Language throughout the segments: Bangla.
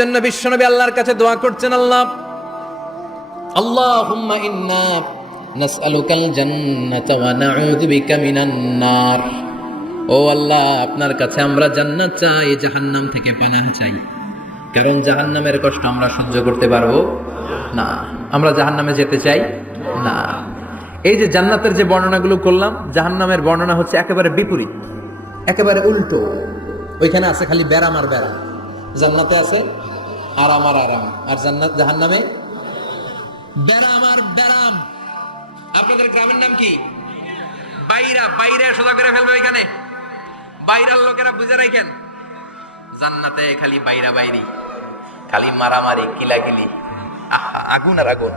জন্য বিশ্বনবী আল্লাহর কাছে দোয়া করছেন, আল্লাহুম্মা ইন্না নাসআলুকাল জান্নাতা ওয়া নাউযু বিকা মিনান নার। ও আল্লাহ, আপনার কাছে আমরা জান্নাত চাই, জাহান্নাম থেকে পানাহ চাই। কারণ জাহান্নামের কষ্ট আমরা সহ্য করতে পারবো না। আমরা জাহান্নামে যেতে চাই না। এই যে জান্নাতের যে বর্ণনাগুলো করলাম, জাহান্নামের বর্ণনা হচ্ছে একেবারে বিপরীত, একেবারে উল্টো। ওইখানে আছে খালি ব্যারাম আর ব্যারাম, জান্নাতে আছে আরাম আর আরাম, আর জাহান্নামে ব্যারাম আর ব্যারাম। আপনাদের গ্রামের নাম কি? বাইরা। বাইরে সোজা করে ফেলবে ওইখানে, বাইরার লোকেরা বুঝে রাখেন। জান্নাতে খালি বাইরা বাইরি, খালি মারামারি, কিলাকিলি, আগুন আর আগুন,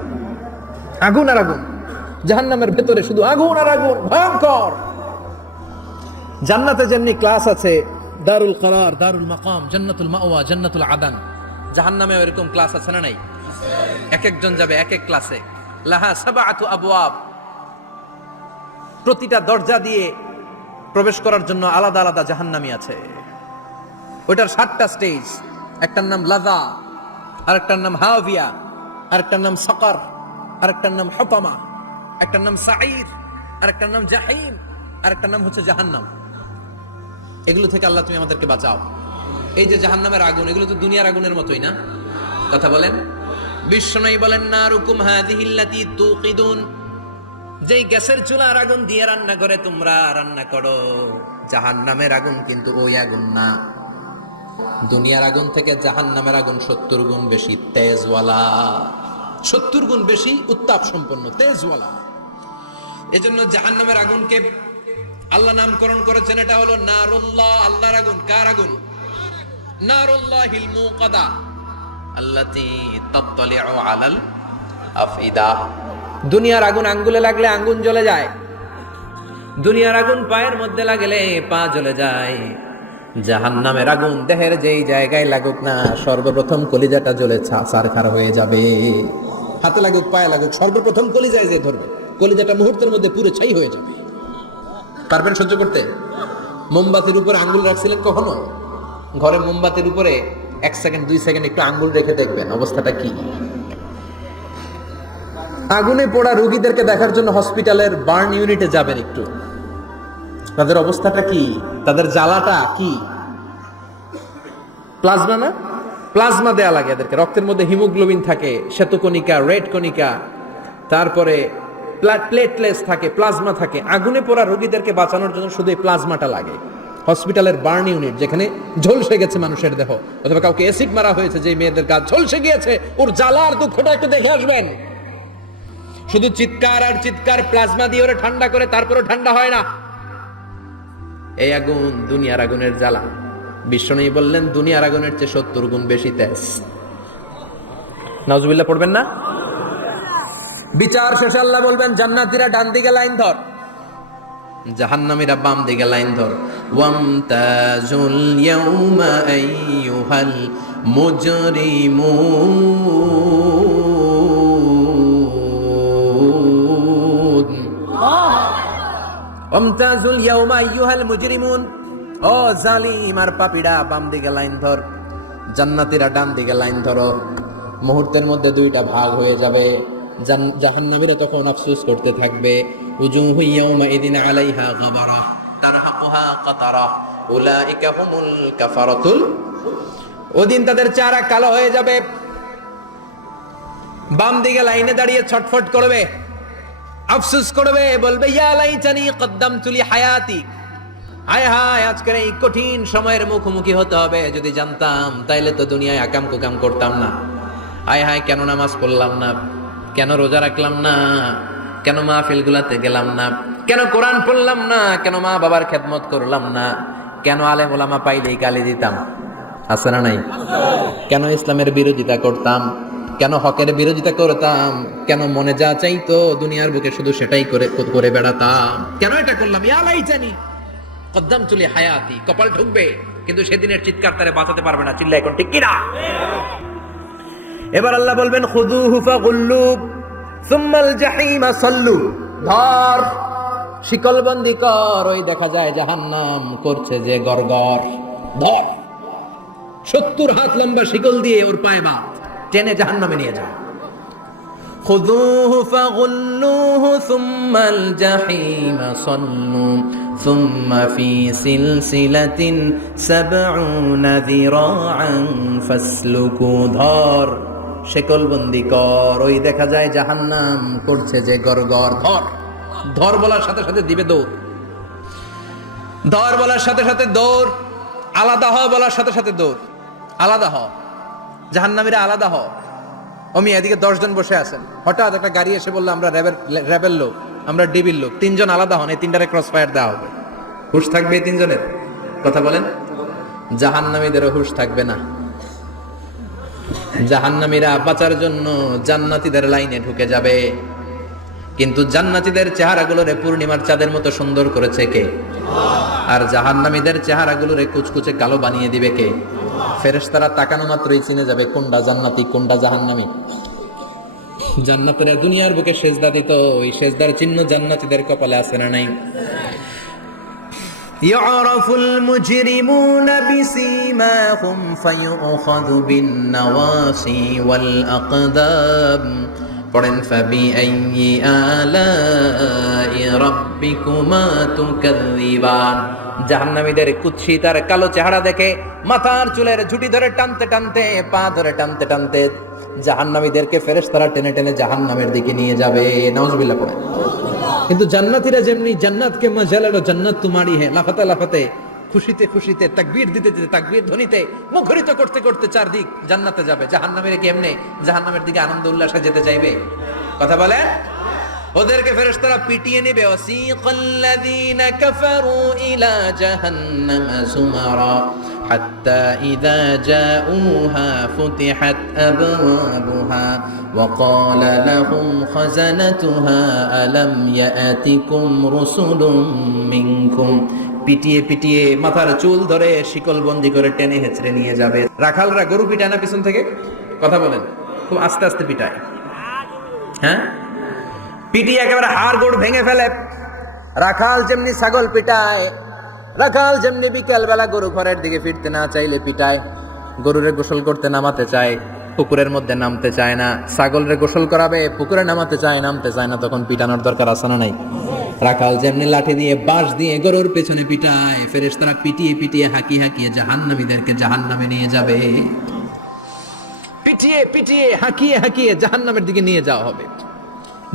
আগুন আর আগুন। জাহান্নামের ভেতরে শুধু আগুন আর আগুন, ভয়ঙ্কর। জান্নাতে যেমনি ক্লাস আছে, দারুল করার, দারুল মাকাম, জান্নাতুল মাওয়া, জান্নাতুল আদান, জাহান্নামে এরকম ক্লাস আছে না নাই? এক একজন যাবে এক এক ক্লাসে। লাহা সাবআতু আবওয়াব, প্রতিটা দরজা দিয়ে প্রবেশ করার জন্য আলাদা আলাদা জাহান্নামী আছে। ওইটার 7টা স্টেজ। একটার নাম লাযা, আরেকটার নাম হাভিয়া, আরেকটার নাম সাকার, আরেকটার নাম হুতামা, একটার নাম সাঈর, আরেকটার নাম জাহিম, আরেকটার নাম হচ্ছে জাহান্নাম। এগুলো থেকে আল্লাহ তুমি আমাদেরকে বাঁচাও। এই যে জাহান্নামের আগুন, এগুলো তো দুনিয়ার আগুনের মতোই না? কথা বলেন। বিশ্বনবী বলেন, নারুকুম হাযিহিল্লাতী তুকিদুন, যেই গ্যাসের চুলার আগুন দিয়ে রান্না করে তোমরা রান্না করো, জাহান্নামের আগুন কিন্তু ওই আগুন না। দুনিয়ার আগুন থেকে জাহান্নামের আগুন 70 গুণ বেশি তেজওয়ালা, 70 গুণ বেশি উত্তাপ সম্পন্ন, তেজওয়ালা। এজন্য জাহান্নামের আগুনকে আল্লাহ নামকরণ করেছেন, এটা হলো নারুল্লাহ, আল্লাহর আগুন। কার আগুন? নারুল্লাহিল মুকাদা আল্লাতী তাত্তালিউ আলাল আফইদা। দুনিয়ার আগুন আঙ্গুলে লাগলে আঙ্গুল জ্বলে যায়, দুনিয়ার আগুন পায়ের মধ্যে লাগলে পা জ্বলে যায়। জাহান্নামের আগুন দেহের যেই জায়গায় লাগুক না, সর্বপ্রথম কলিজাটা জ্বলে ছারখার হয়ে যাবে। হাতে লাগুক, পায়ে লাগুক, সর্বপ্রথম কলিজায় যে ধরবে, কলিজাটা মুহূর্তের মধ্যে পুরো ছাই হয়ে যাবে। পারবেন সহ্য করতে? মোমবাতির উপরে আঙ্গুল রাখছিলেন কখনো? ঘরে মোমবাতির উপরে 1 সেকেন্ড 2 সেকেন্ড একটু আঙ্গুল রেখে দেখবেন অবস্থাটা কি। আগুনে পোড়া রোগীদেরকে দেখার জন্য হসপিটালের বার্ন ইউনিটে যাবেন, একটু তাদের অবস্থাটা কি, তাদের জ্বালাটা কি। প্লাজমা না, প্লাজমা দেয়া লাগে এদেরকে। রক্তের মধ্যে হিমোগ্লোবিন থাকে, শ্বেতকণিকা, রেড কণিকা, তারপরে প্লেটলেটস থাকে, প্লাজমা থাকে। আগুনে পোড়া রোগীদেরকে বাঁচানোর জন্য শুধু এই প্লাজমাটা লাগে। হসপিটালের বার্ন ইউনিট, যেখানে ঝলসে গেছে মানুষের দেহ, অথবা কাউকে অ্যাসিড মারা হয়েছে, যে মেয়েদের গা ঝলসে গিয়েছে, ওর জ্বালার দুঃখটা একটু দেখে আসবেন। শুধু চিৎকার আর চিৎকার, প্লাজমা দিয়ে ওরা ঠান্ডা করে, তারপরও ঠান্ডা হয় না। এই আগুন দুনিয়ার আগুনের জ্বালা। বিশ্বনবী বললেন, দুনিয়ার আগুনের চেয়ে 70 গুণ বেশি তেজ। নাউজুবিল্লাহ পড়বেন না? বিচার শেষে আল্লাহ বলবেন, জান্নাতীরা ডান দিকে লাইন ধর, জাহান্নামীরা বাম দিকে লাইন ধর। ওয়ামতাজুল ইয়াউমা আইয়ুহাল মুজরিমুন, ওয়ামতাজুল ইয়াউমা আইয়ুহাল মুজরিমুন। ও জালিম আর পাপীরা, বাম দিকে লাইন ধর, জান্নাতীরা ডান দিকে লাইন ধরো। মুহূর্তের মধ্যে 2টা ভাগ হয়ে যাবে। জাহান্নামীরা তখন আফসোস করতে থাকবে, উজুহু ইয়াউমাইদিন আলাইহা গাবারা তারহাকুহা কাতারা উলাইকা হুমুল কাফারাতুল। ওদিন তাদের চেহারা কালো হয়ে যাবে। বাম দিকে লাইনে দাঁড়িয়ে ছটফট করবে, আফসোস করবে, বলবে, ইয়া লাইতানি কদ্দামতু লি হায়াতি, হায় হায়, আজকের এই কঠিন সময়ের মুখোমুখি হতে হবে। যদি জানতাম তাইলে তো দুনিয়ায় আকাম কুকাম করতাম না। হায় হায়, কেন নামাজ পড়লাম না, কেন রোজা রাখলাম না, কেন মাহফিলগুলাতে গেলাম না, কেন কোরআন পড়লাম না, কেন মা বাবার খেদমত করলাম না, কেন আলেম ওলামা পাইলেই গালি দিতাম, আছে না নাই? কেন ইসলামের বিরোধিতা করতাম, কেন হকের বিরোধিতা করতাম, কেন মনে যা চাইতো দুনিয়ার বুকে শুধু সেটাই করে বেড়াতাম, কেন এটা করলাম? ইয়া লাইতানি কদ্দামতু লি হায়াতি। কপাল ঢুকবে, কিন্তু সেদিনের চিৎকার তারে বাঁচাতে পারবে না। চিল্লা এখন ঠিক কিনা? এবার আল্লাহ বলবেন, খুযুহু ফাগুল্লু সুম্মাল জাহিমা সাল্লু, ধর, শিকলবন্দি কর। ওই দেখা যায় জাহান্নাম করছে যে গরগর, ধর। 70 হাত লম্বা শিকল দিয়ে ওর পায়ে বাঁধ, টেনে জাহান্নামে নিয়ে যাও। খুযুহু ফাগুল্লুহু সুম্মাল জাহিমা সাল্লু সুম্মা ফি সিলসিলাতিন ৭০ যিরাআন ফাসলুকু। ধর, শিকলবন্দি কর, ওই দেখা যায় জাহান্নাম করছে যে গড়গড়। ধর, ধর বলার সাথে সাথে দিবে দৌড়, ধর বলার সাথে সাথে দৌড়, আলাদা হ বলার সাথে সাথে দৌড়, আলাদা হ, জাহান্নামীরা আলাদা হ। অমি এদিকে 10 জন বসে আছেন, হঠাৎ একটা গাড়ি এসে বললো আমরা র্যাবের লোক, আমরা ডিবির লোক, 3 জন আলাদা হন, এই 3টারে ক্রস ফায়ার দেওয়া হবে। হুশ থাকবে এই 3 জনের? কথা বলেন। জাহান্নামীদেরও হুশ থাকবে না। জাহান্নামীরা বাঁচার জন্য জান্নাতীদের লাইনে ঢুকে যাবে, কিন্তু জান্নাতীদের চেহারাগুলোরে পূর্ণিমার চাঁদের মতো সুন্দর করেছে কে? আর জাহান্নামীদের চেহারাগুলোরে কুচকুচে কালো বানিয়ে দিবে কে? ফেরেশতারা তাকানো মাত্রই চিনে যাবে কোনটা জান্নাতি কোনটা জাহান্নামী। জান্নাতীরা দুনিয়ার বুকে সেজদা দিত, ওই সেজদার চিহ্ন জান্নাতীদের কপালে আছে না নাই? ইয়ারাফুল মুজরিমুনা বিসীমাহুম ফায়ুখাযু বিন-নাওয়াসি ওয়াল আকদাম। পড়েন ফাবিআইয়ি আলাই রাব্বিকুমা তুকাযযিবান। জাহান্নামীদের কুৎসিত আর কালো চেহারা দেখে মাথার চুলের ঝুঁটি ধরে টানতে টানতে, পা ধরে টানতে টানতে জাহান্নামীদেরকে ফেরেশতারা টেনে টেনে জাহান্নামের দিকে নিয়ে যাবে। নাউজুবিল্লাহ পড়েন। কিন্তু জান্নাতীরা যেমনি জান্নাতকে মজা লাগলো, জান্নাত তোমারই হে, লাফাতে লাফাতে, খুশিতে খুশিতে, তাকবীর দিতে দিতে, তাকবীর ধ্বনিতে মুখরিত করতে করতে চারদিক জান্নাতে যাবে। জাহান্নামীরা কেমনে জাহান্নামের দিকে আনন্দ উল্লাসে যেতে চাইবে? কথা বলে। ওদেরকে ফেরেশতারা পিটিয়ে নেবে। ওয়াসিকাল্লাযীনা কাফারু ইলা জাহান্নামা যুমারা হাত্তা ইযা জাউহা ফুতিহাত আবওয়াবুহা ওয়া ক্বালা লাহুম খাযানাতুহা আলাম ইয়াতিকুম রুসুলুম মিনকুম। পিটিয়ে পিটিয়ে মাথার চুল ধরে শিকলবন্দি করে টেনে হেঁচড়ে নিয়ে যাবে। রাখালরা গরু পিটায় না পিছন থেকে? কথা বলেন। খুব আস্তে আস্তে পিটায়, হ্যাঁ, পিটিয়ে একেবারে হাড় গোড় ভেঙে ফেলে। রাখাল যেমনি ছাগল পিটায়, রাখাল যেমনি বিকেল বেলা গরু ঘরের দিকে ফিরতে না চাইলে পিটায়, গরুরে গোসল করতে নামাতে চায়, পুকুরের মধ্যে নামতে চায় না, ছাগলরে গোসল করাবে, পুকুরে নামাতে চায়, নামতে চায় না, তখন পিটানোর দরকার আছে না নাই? রাখাল যেমনি লাঠি দিয়ে বাঁশ দিয়ে গরুর পেছনে পিটায়, ফেরেশতারা পিটিয়ে পিটিয়ে হাঁকিয়ে হাঁকিয়ে জাহান্নামীদেরকে জাহান্নামে নিয়ে যাবে। পিটিয়ে পিটিয়ে হাঁকিয়ে হাঁকিয়ে জাহান্নামের দিকে নিয়ে যাওয়া হবে।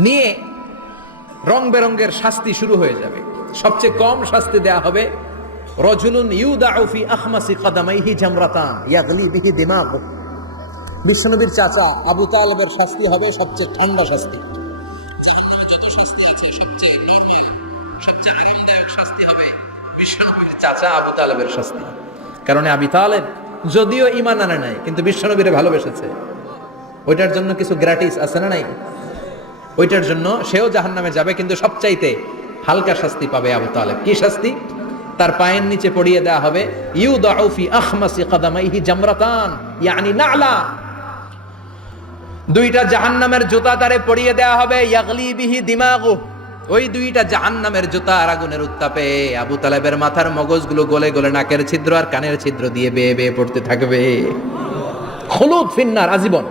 নিয়ে রং বেরঙ্গের শাস্তি শুরু হয়ে যাবে। সবচেয়ে কম শাস্তি দেয়া হবে রজুলুন ইউদাউ ফি আখমাসি কদামাইহি জামরাতান ইয়াগলি বিহি দিমাগু। বিশ্বনবীর চাচা আবু তালেবের শাস্তি হবে সবচেয়ে ঠান্ডা শাস্তি। জাহান্নামে যত শাস্তি আছে সবচেয়ে দুনিয়া সবচেয়ে আরামদায়ক শাস্তি হবে বিশ্বনবীর চাচা আবু তালেবের শাস্তি। কারণ আবু তালেব যদিও ঈমান আনে নাই, কিন্তু বিশ্বনবীরে ভালোবেসেছে। ওইটার জন্য কিছু গ্র্যাটিস আছে না নাই? ওইটার জন্য সেও জাহান্নামে যাবে, কিন্তু সবচাইতে হালকা শাস্তি পাবে আবু তালেব। কি শাস্তি? তার পায়ের নিচে পড়িয়ে দেওয়া হবে ইউদাউ ফি আখমাসি কদামাইহি জামরাতান ইয়ানি নালা। দুইটা জাহান্নামের জুতা তারে পড়িয়ে দেওয়া হবে, ইয়াগলি বিহি দিমাগু। ওই দুইটা জাহান্নামের জুতা আর আগুনের উত্তাপে আবু তালেবের মাথার মগজগুলো গলে গলে নাকের ছিদ্র আর কানের ছিদ্র দিয়ে বেয়ে বেয়ে পড়তে থাকবে। খুলুদ ফিন্নার, আজীবন,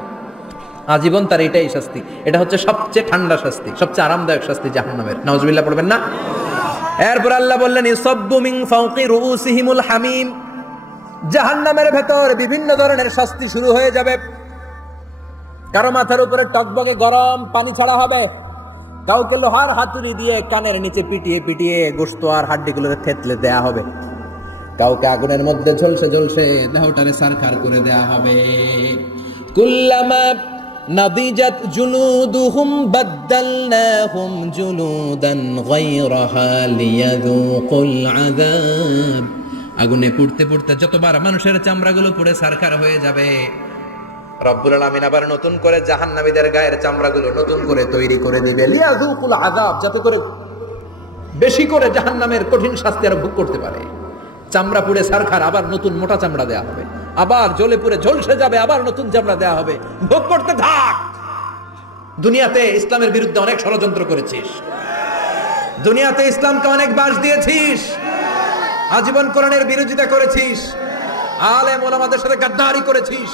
আজীবন তার এটাই শাস্তি। এটা হচ্ছে সবচেয়ে ঠান্ডা শাস্তি, সবচেয়ে আরামদায়ক শাস্তি জাহান্নামের। নাউজুবিল্লাহ পড়বেন না? এরপর আল্লাহ বললেন ইসাব্বু মিন ফাওকি রুউসিহিমুল হামিম। জাহান্নামের ভেতর বিভিন্ন ধরনের শাস্তি শুরু হয়ে যাবে। কারো মাথার উপরে টকবকে গরম পানি ছাড়া হবে, কাউকে লোহার হাতুড়ি দিয়ে কানের নিচে পিটিয়ে পিটিয়ে গোশত আর হাড্ডিগুলো থেতলে দেয়া হবে, কাউকে আগুনের মধ্যে ঝলসে ঝলসে দেহটারে সারখার করে দেয়া হবে। কুল্লামা নাদিজাত জুলুদুহুম বাদদালনাহুম জুলুদান গায়রাহা লিয়াযুকুল আযাব। আগুনে পুড়তে পুড়তে যতবার মানুষের চামড়াগুলো পুড়ে সারখার হয়ে যাবে, রব্বুল আলামিন আবার নতুন করে জাহান্নামীদের গায়ের চামড়াগুলো নতুন করে তৈরি করে দিবে, লিয়াযুকুল আযাব, যাতে করে বেশি করে জাহান্নামের কঠিন শাস্তি আর ভোগ করতে পারে। চামড়া পুড়ে সারখার, আবার নতুন মোটা চামড়া দেয়া হবে, আবার জ্বলে পুড়ে ঝলসে যাবে, আবার নতুন চামড়া দেয়া হবে, ভোগ করতে থাক। দুনিয়াতে ইসলামের বিরুদ্ধে অনেক ষড়যন্ত্র করেছিস, দুনিয়াতে ইসলামকে অনেক বাস দিয়েছিস, আজীবন কোরআনের বিরোধিতা করেছিস, আলেম ওলামাদের সাথে গাদ্দারি করেছিস,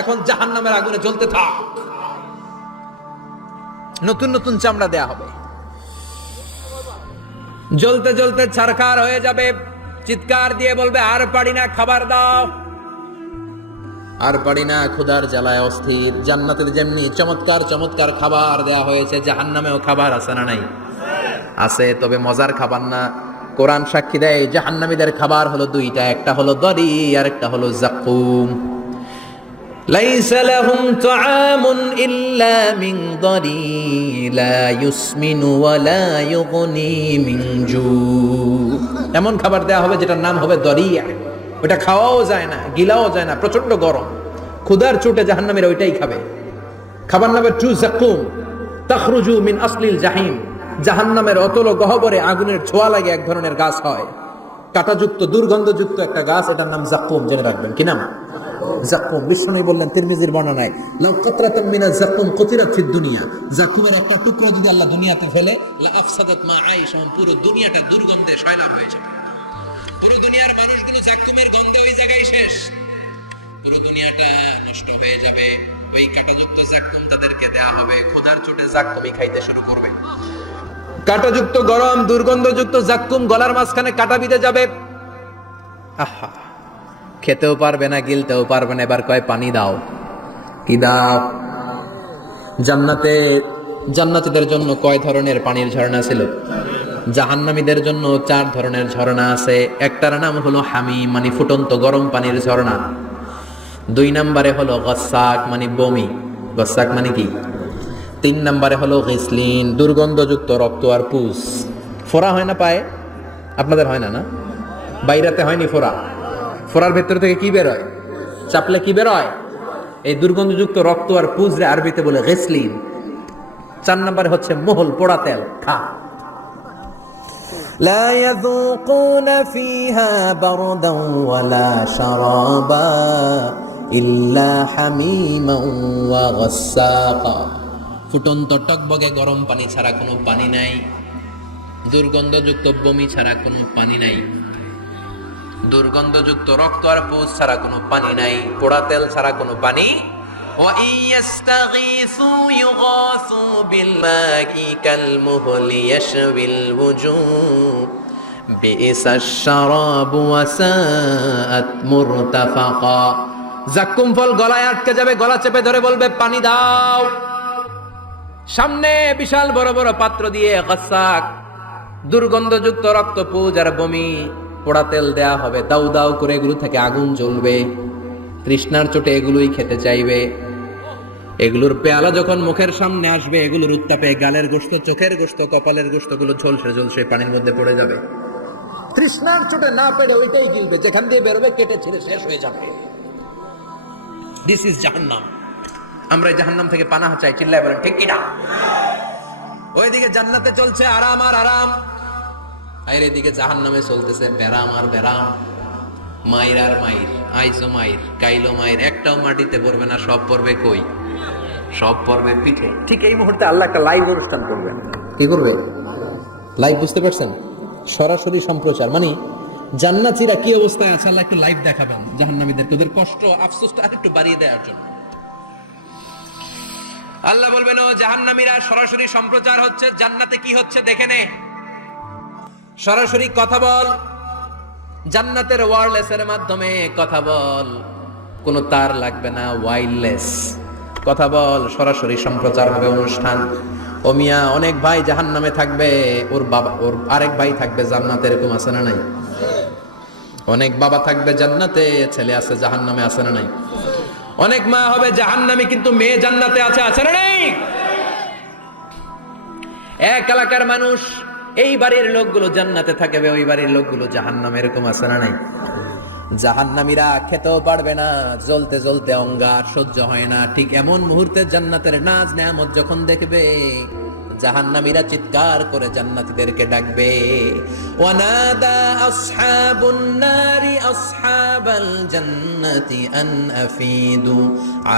এখন জাহান্নামের আগুনে জ্বলতে থাক। নতুন নতুন চামড়া দেয়া হবে, জ্বলতে জ্বলতে ছারখার হয়ে যাবে, চিৎকার দিয়ে বলবে আর পারি না, খাবার দাও। আর পারি না, ক্ষুধার জ্বালায় অস্থির। জান্নাতে যেমনি চমৎকার চমৎকার খাবার দেয়া হয়েছে, জাহান্নামেও খাবার আছে না নাই? আছে, তবে মজার খাবার না। কোরআন সাক্ষী দেয় জাহান্নামীদের খাবার হলো দুইটা, একটা হলো দরি আর একটা হলো জাকুম। লাইসা লাহুম তুআমুন ইল্লা মিন দরি লা ইউসমিনু ওয়া লা ইউগনি মিন জু। এমন খাবার দেয়া হবে যেটার নাম হবে দরিয়া, ওটা খাওয়াও যায় না, গিলাও যায় না, প্রচন্ড গরম, ক্ষুধার চোটে জাহান্নামীরা ওইটাই খাবে। খাবার নামে টু জাকুম, তাখরুজু মিন আসলিল জাহিম। জাহান্নামের অতল গহ্বরে আগুনের ছোঁয়া লাগে এক ধরনের গাছ হয়, কাঁটাযুক্ত দুর্গন্ধযুক্ত একটা গাছ, এটার নাম জাকুম। জেনে রাখবেন, কি নাম? জাকুম। বিষ্ণু বললেন তিরমিজির বর্ণনায়, লাউ কাতরাতাম মিনাজ জাকুম কুতিরাত ফিদ দুনিয়া। জাকুমের একটা টুকরো যদি আল্লাহ দুনিয়াতে ফেলে, লা আফসাদাত মা আইশা, পুরো দুনিয়াটা দুর্গন্ধে সয়লাব হয়ে যাবে। পুরো দুনিয়ার মানুষগুলো জাকুমের গন্ধে ওই জায়গায় শেষ, পুরো দুনিয়াটা নষ্ট হয়ে যাবে। ওই কাঁটাযুক্ত জাকুম তাদেরকে দেয়া হবে, ক্ষুধার চোটে জাকুমই খাইতে শুরু করবে। কাঁটাযুক্ত গরম দুর্গন্ধযুক্ত জাকুম গলার মাঝখানে কাঁটা বিঁধে যাবে। আহা, খেতেও পারবে না, গিলতেও পারবে না। এবার কয় পানি দাও। কি দাও? জান্নাতে জান্নাতীদের জন্য কয় ধরনের পানির ঝর্ণা ছিল? জাহান্নামীদের জন্য 4 ধরনের ঝর্ণা আছে। একটার নাম হলো হামিম, মানে ফুটন্ত গরম পানির ঝর্ণা। 2 নম্বরে হলো গসাক, মানে বমি। গসাক মানে কি? 3 নম্বরে হলো গিসলিন, দুর্গন্ধযুক্ত রক্ত আর পুস। ফোড়া হয় না পায়ে? আপনাদের হয় না? না, বাইরাতে হয়নি ফোড়া? ফোড়ার ভেতর থেকে কি বের হয়? চাপলে কি বের হয়? এই দুর্গন্ধযুক্ত রক্ত আর পুজ রে আরবিতে বলে গিসলিন। 4 নম্বরে হচ্ছে মোহল, পোড়া তেল। খা। لا يذوقون فيها بردا ولا شرابا إلا حميما وغساقا। ফুটন্ত টকবগে গরম পানি ছাড়া কোনো পানি নাই, দুর্গন্ধযুক্ত বমি ছাড়া কোনো পানি নাই, দুর্গন্ধযুক্ত রক্ত আর পুজ ছাড়া কোনো পানি নাই, পোড়া তেল ছাড়া কোনো পানি। وَإِن يَسْتَغِيثُوا يُغَاثُوا بِالْمَاءِ كَالْمُهْلِ يَشْوِي الْوُجُوهَ بِئْسَ الشَّرَابُ وَسَاءَتْ مُرْتَفَقًا। জাক্কুম ফল গলায় আটকে যাবে, গলা চেপে ধরে বলবে পানি দাও। সামনে বিশাল বড় বড় পাত্র দিয়ে গাসাক, দুর্গন্ধযুক্ত রক্ত, পুজ আর বমি, পোড়া তেল দেয়া হবে। দাউ দাউ করে এগুলো থেকে আগুন জ্বলবে, তৃষ্ণার চোটে এগুলোই খেতে চাইবে। এগুলোর পেয়ালা যখন মুখের সামনে আসবে, এগুলোর উত্তাপে গালের গোশত, চোখের গোশত, কপালের গোশতগুলো ঝলসে ঝলসে পানির মধ্যে পড়ে যাবে। তৃষ্ণার চোটে না পেরে ওইটাই গিলবে, যেখান দিয়ে বেরোবে কেটে ছিঁড়ে শেষ হয়ে যাবে। দিস ইজ জাহান্নাম। আমরা এই জাহান্নাম থেকে পানাহ চাই, চিল্লায় বলেন ঠিক কিনা? ওইদিকে জান্নাতে চলছে আরাম আর আরাম, আর এদিকে জাহান্নামে চলতেছে বেরাম আর বেরাম, মাইর আর মাইর, আইসো মাইর, কাইলো মাইর। একটাও মাটিতে পড়বে না, সব পড়বে কই? সব পড়বে পিঠে। ঠিক এই মুহূর্তে আল্লাহ একটা লাইভ অনুষ্ঠান করবেন। কি করবে? লাইভ, বুঝতে পারছেন? সরাসরি সম্প্রচার, মানে জান্নাতীরা কি অবস্থায় আছে আল্লাহ একটু লাইভ দেখাবেন জাহান্নামীদেরকে, ওদের কষ্ট আফসোসটা আরেকটু বাড়িয়ে দেওয়ার জন্য। আল্লাহ বলবেন, ও জাহান্নামীরা, সরাসরি সম্প্রচার হচ্ছে, জান্নাতে কি হচ্ছে দেখে নে, সরাসরি কথা বল। জান্নাতের ওয়্যারলেসের মাধ্যমে কথা বল, কোনো তার লাগবে না, ওয়্যারলেস কথা বল, সরাসরি সম্প্রচার হবে অনুষ্ঠান। ও মিয়া, অনেক ভাই জাহান্নামে থাকবে, ওর বাবা, ওর আরেক ভাই থাকবে জান্নাতে, এরকম আছে না নাই? অনেক বাবা থাকবে জান্নাতে, ছেলে আছে জাহান্নামে, আছে না নাই? অনেক মা হবে জাহান্নামী কিন্তু মেয়ে জান্নাতে আছে, আছে না নাই? এক এলাকার মানুষ, এই বাড়ির লোকগুলো জান্নাতে থাকবে, ওই বাড়ির লোকগুলো জাহান্নামে, এরকম আছে না নাই? জাহান্নামীরা খেতেও পারবে না, জ্বলতে জ্বলতে অঙ্গার সহ্য হয় না। ঠিক এমন মুহূর্তে জান্নাতের নাজ নেয়ামত যখন দেখবে, জাহান্নামীরা চিৎকার করে জান্নাতীদেরকে ডাকবে, ওয়ানাদা আসহাবুন নারি আসহাবাল জান্নাতি আন আফিদু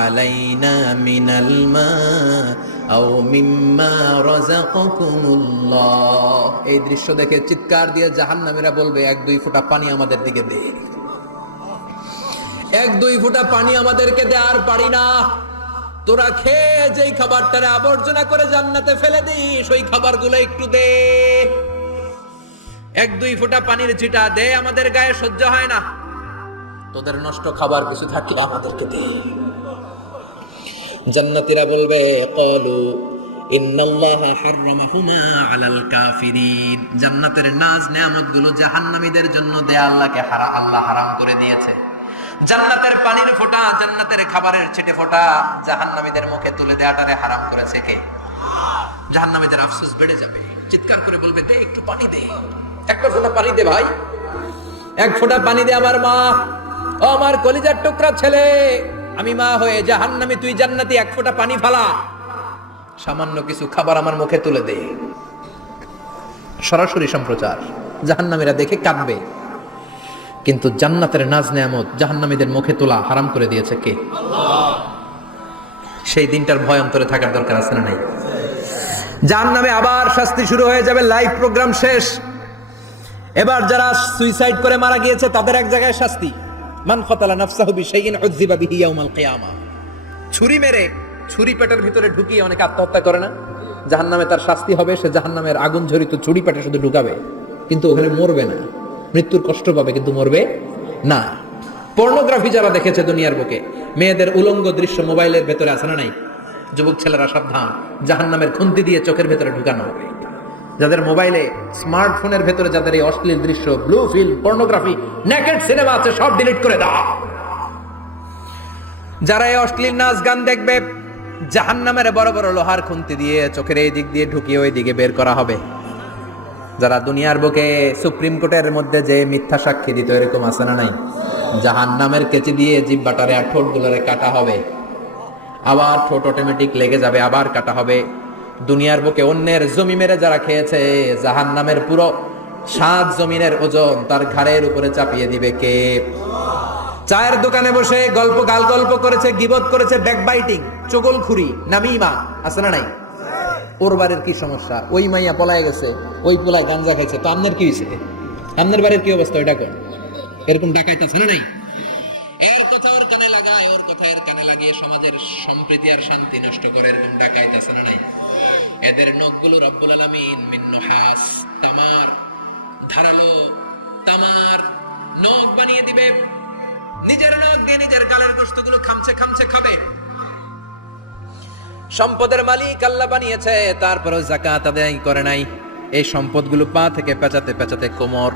আলাইনা মিনাল মা আও মিম্মা রাযাকাকুমুল্লাহ। এই দৃশ্য দেখে চিৎকার দিয়ে জাহান্নামীরা বলবে, 1-2 ফোঁটা পানি আমাদের দিকে দে। এক দুই ফোঁটা পানি আমাদেরকে দে, আর পারি না। তোরা খেয়ে যেই খাবারটারে আবর্জনা করে জান্নাতে ফেলে দিস, ওই খাবারগুলো একটু দে। এক দুই ফোঁটা পানির ছিটা দে, আমাদের গায়ে সহ্য হয় না। তোদের নষ্ট খাবার কিছু থাকলে আমাদেরকে দে। জান্নাতীরা বলবে, ক্বালু ইন্নাল্লাহা হাররামাহুমা আলাল কাফিরিন। জান্নাতের নাজ নেয়ামতগুলো জাহান্নামীদের জন্য দেয়া আল্লাহ হারাম করে দিয়েছে। জান্নাতের পানির ফোঁটা, জান্নাতের খাবারের ছিটে ফোঁটা জাহান্নামীদের মুখে তুলে দেয়াটারে হারাম করেছে কে? জাহান্নামীদের আফসোস বেড়ে যাবে, চিৎকার করে বলবে, দে একটু পানি দে, একটা ফোঁটা পানি দে ভাই, এক ফোঁটা পানি দে আমার মা, ও আমার কলিজার টুকরা ছেলে, আমি মা হয়ে জাহান্নামী, তুই জান্নাতি, এক ফোঁটা পানি ফালা, সামান্য কিছু খাবার আমার মুখে তুলে দে। সরাসরি সম্প্রচার, জাহান্নামীরা দেখে কাঁদবে। কিন্তু জান্নাতের নাজ নেয়ামত জাহান্নামীদের মুখে তোলা হারাম করে দিয়েছে কে? আল্লাহ। সেই দিনটার ভয় অন্তরে থাকার দরকার আছে না নাই? জাহান্নামে আবার শাস্তি শুরু হয়ে যাবে, লাইভ প্রোগ্রাম শেষ। এবার যারা সুইসাইড করে মারা গিয়েছে তাদের এক জায়গায় শাস্তি, মান কতালা নাফসাহু বিশাইইন উযযিবা বিহি ইয়াউমাল কিয়ামা। ছুরি মেরে ছুরি পেটের ভিতরে ঢুকিয়ে অনেকে আত্মহত্যা করে না? জাহান্নামে তার শাস্তি হবে, সে জাহান্নামের আগুন ঝরিত ছুরি পেটে শুধু ঢুকাবে, কিন্তু ওখানে মরবে না, মৃত্যুর কষ্ট পাবে কিন্তু মরবে না। পর্নোগ্রাফি যারা দেখেছে দুনিয়ার বুকে, মেয়েদের উলঙ্গ দৃশ্য মোবাইলের ভেতরে আছে না নাই? যুবক ছেলেরা সাবধান, জাহান্নামের খুন্তি দিয়ে চোখের ভেতরে ঢুকানো হবে। যাদের মোবাইলে, স্মার্টফোনের ভেতরে যাদের এই অশ্লীল দৃশ্য, blue film, pornography, naked cinema আছে, সব ডিলিট করে দাও। যারা এই অশ্লীল নাচ গান দেখবে, জাহান্নামের বড় বড় লোহার খুন্তি দিয়ে চোখের এই দিক দিয়ে ঢুকিয়ে ওই দিকে বের করা হবে। যারা দুনিয়ার বুকে সুপ্রিম কোর্টের মধ্যে যে মিথ্যা সাক্ষী দিত, এরকম আছে না নাই? জাহান্নামের কেচি দিয়ে জিহ্বাটারে আর ঠোঁটগুলোরে কাটা হবে, আবার ঠোঁট অটোমেটিক লেগে যাবে, আবার কাটা হবে। দুনিয়ার বুকে অন্যের জমি মেরে যারা খেয়েছে, জাহান্নামের পুরো 7 জমিনের ওজন তার ঘাড়ের উপরে চাপিয়ে দিবে কে? চায়ের দোকানে বসে গল্প করেছে, গীবত করেছে, ব্যাকবাইটিং, চগলখুরি, নামিমা, আছে না নাই? ওর বাড়ির কি সমস্যা, ওই মাইয়া পলায় গেছে, ওই পোলায় গাঞ্জা খাইছে, তো আপনার কি হয়েছে? আপনার বাড়ির কি অবস্থা, ওইটা কর। এরকম ডাকাইতে আছে না নাই? এর কথা ওর কানে লাগায়, ওর কথা এর কানে লাগিয়ে সমাজের সম্প্রীতি আর শান্তি নষ্ট করে, এরকম ডাকাইতে আছে না নাই? এদের নখগুলো রব্বুল আলামিন মিন নুহাস, তামার, ধারালো তামার নখ বানিয়ে দিবে। নিজের নখ দিয়ে নিজের গালের গোশতগুলো খামচে খামচে খাবে। সম্পদের মালিক আল্লাহ বানিয়েছে, তারপরেও যাকাত আদায় করে নাই। এই সম্পদগুলো পা থেকে পেঁচাতে পেঁচাতে কোমর,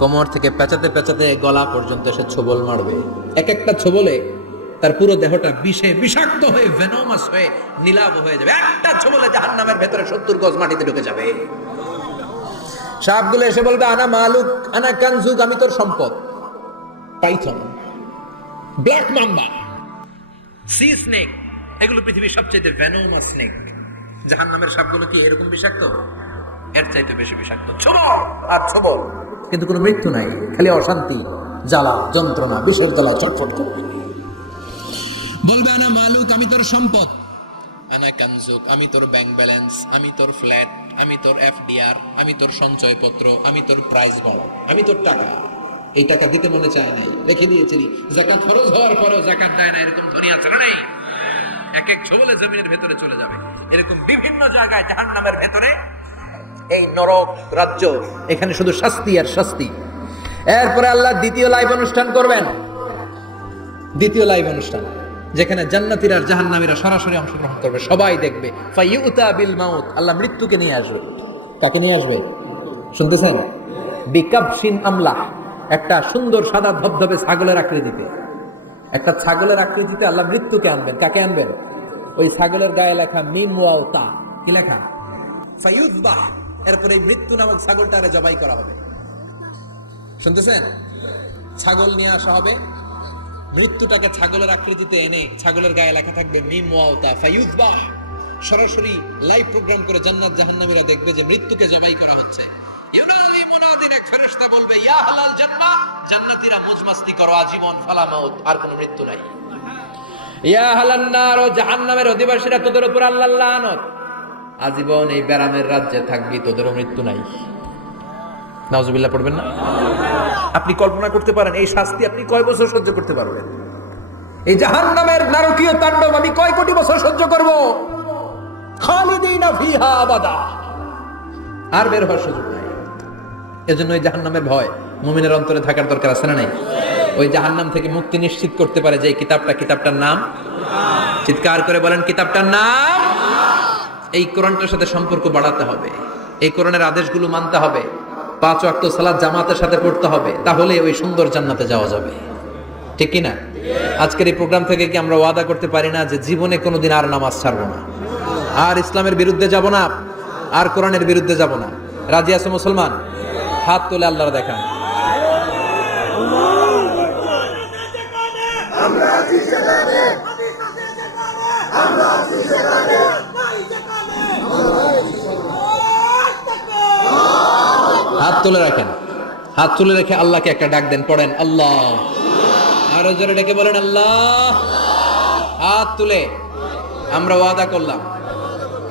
কোমর থেকে পেঁচাতে পেঁচাতে গলা পর্যন্ত সে ছোবল মারবে। এক একটা ছোবলে তার পুরো দেহটা বিষে বিষাক্ত হয়ে, ভেনোমাস হয়ে, নীলাভ হয়ে যাবে। একটা ছোবলে জাহান্নামের ভেতরে 70 গজ মাটিতে ঢুকে যাবে। সাপগুলো এসে বলবে, আনা মালুক, আনা কানজুক, আমি তোর সম্পদ। Python, black mamba, C snake, এগুলো পৃথিবীর সবচেয়ে ভেনোমাস স্নেক। জাহান্নামের সাপগুলো কি এরকম বিষাক্ত? এর চাইতে বেশি বিষাক্ত। ছোবল আর ছোবল, কিন্তু কোনো মৃত্যু নাই, খালি অশান্তি, জ্বালা, যন্ত্রণা, বিষের তলায় ছটফট করবে। বলবে, আনা মালুক, আমি তোর সম্পদ। আনা কানজুক, আমি তোর ব্যাংক ব্যালেন্স, আমি তোর ফ্ল্যাট, আমি তোর এফডিআর, আমি তোর সঞ্চয়পত্র, আমি তোর প্রাইজ বল, আমি তোর টাকা। এই টাকা দিতে মনে চায় নাই, রেখে দিয়েছি। যাকাত ফরজ হওয়ার পরেও যাকাত দেয় না, এরকম ধনী আছে না নাই? এক এক ছোবলে জমিনের ভেতরে চলে যাবে। এরকম বিভিন্ন জায়গায় জাহান্নামের ভেতরে এই নরক রাজ্য, এখানে শুধু শাস্তি আর শাস্তি। এরপরে আল্লাহ দ্বিতীয় লাইভ অনুষ্ঠান করবেন, দ্বিতীয় লাইভ অনুষ্ঠান, যেখানে জান্নাতীরা আর জাহান্নামীরা সরাসরি অংশগ্রহণ করবে, সবাই দেখবে। ফাইউতা বিল মাউত, আল্লাহ মৃত্যুকে নিয়ে আসবে। কাকে নিয়ে আসবে শুনতেছেন? বিকাবশিন আমলা, একটা সুন্দর সাদা ধবধবে ছাগলের আকৃতিতে, একটা ছাগলের আকৃতিতে আল্লাহ মৃত্যুকে আনবেন। কাকে আনবেন? ওই ছাগলের গায়ে লেখা মিম ওয়াউতা, কি লেখা? ফায়ুযবাহ। এরপরে এই মৃত্যু নামক ছাগলটারে জবাই করা হবে। শুনতেছেন? ছাগল নিয়ে আসা হবে, মৃত্যুটাকে ছাগলের আকৃতিতে এনে ছাগলের গায়ে লেখা থাকবে মিম ওয়াউতা ফায়ুযবাহ। সরাসরি লাইভ প্রোগ্রাম করে জান্নাত জাহান্নামীরা দেখবে যে মৃত্যুকে জবাই করা হচ্ছে। ইউনাদি মুনাদিন, এক ফেরেশতা বলবে, ইয়া আহলাল জান্নাহ, জান্নাতীরা মौज মাস্তি করো আজীবন, ফালা মাউত, আর কোনো মৃত্যু নাই। ইয়া আহলান নার, জাহান্নামের অধিবাসীরা, তোদের উপর আল্লাহর লানত, আজীবন এই ব্যারামের রাজ্যে থাকবি, তোদেরও মৃত্যু নাই। নাউজুবিল্লাহ পড়বেন না? আপনি কল্পনা করতে পারেন এই শাস্তি আপনি কয় বছর সহ্য করতে পারবেন? এই জাহান্নামের নারকীয় তাণ্ডব আমি কয় কোটি বছর সহ্য করব? খালিদিনা ফিহা আবাদা, আর বের হওয়ার সুযোগ নাই। এজন্য ওই জাহান্নামের ভয় মুমিনের অন্তরে থাকার দরকার আছে না নাই? ওই জাহান্নাম থেকে মুক্তি নিশ্চিত করতে পারে যে কিতাবটার নাম, চিৎকার করে বলেন কিতাবটার নাম। এই কোরআনটার সাথে সম্পর্ক বাড়াতে হবে, এই কোরআনের আদেশগুলো মানতে হবে, 5 ওয়াক্ত সালাত জামাতের সাথে পড়তে হবে, তাহলে ওই সুন্দর জান্নাতে যাওয়া যাবে। ঠিক কি না? আজকের এই প্রোগ্রাম থেকে কি আমরা ওয়াদা করতে পারি না যে জীবনে কোনোদিন আর নামাজ ছাড়বো না, আর ইসলামের বিরুদ্ধে যাব না, আর কোরআনের বিরুদ্ধে যাব না? রাজি আছো মুসলমান? হাত তুলে আল্লাহর দেখান। হাত তুলে রাখেন, হাত তুলে রেখে আল্লাহকে একটা ডাক দেন, পড়েন আল্লাহ। আরো জোরে ডেকে বলেন আল্লাহ। হাত তুলে আমরা ওয়াদা করলাম,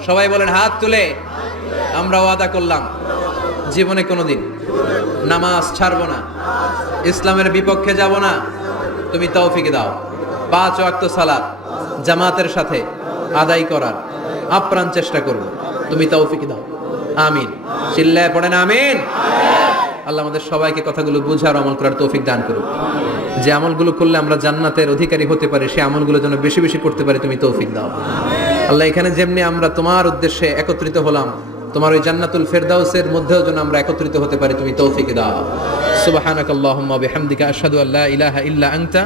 সবাই বলেন হাত তুলে আমরা ওয়াদা করলাম জীবনে কোনোদিন নামাজ ছাড়বো না, ইসলামের বিপক্ষে যাব না। তুমি তৌফিক দাও 5 ওয়াক্ত সালাত জামাতের সাথে আদায় করার আপ্রাণ চেষ্টা করব, তুমি তৌফিক দাও। আমিন। চিল্লায় পড়েন আমিন। আল্লাহ আমাদের সবাইকে কথাগুলো বুঝার আমল করার তৌফিক দান করুক। যে আমলগুলো করলে আমরা জান্নাতের অধিকারী হতে পারি, সেই আমলগুলো যেন বেশি বেশি করতে পারি, তুমি তৌফিক দাও। আল্লাহ এখানে যেমনি আমরা তোমার উদ্দেশ্যে একত্রিত হলাম, তোমার ওই জান্নাতুল ফেরদাউসের মধ্যেও যেন আমরা একত্রিত হতে পারি, তুমি তৌফিক দাও। সুবহানাকাল্লাহুম্মা বিহামদিকা আশহাদু আল্লা ইলাহা ইল্লা আনতা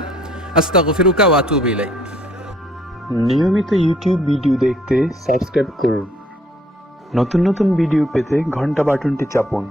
আস্তাগফিরুকা ওয়া আতুবু ইলাইক। নিয়মিত ইউটিউব ভিডিও দেখতে সাবস্ক্রাইব করুন। নতুন নতুন ভিডিও পেতে ঘন্টা বাটনটি চাপুন।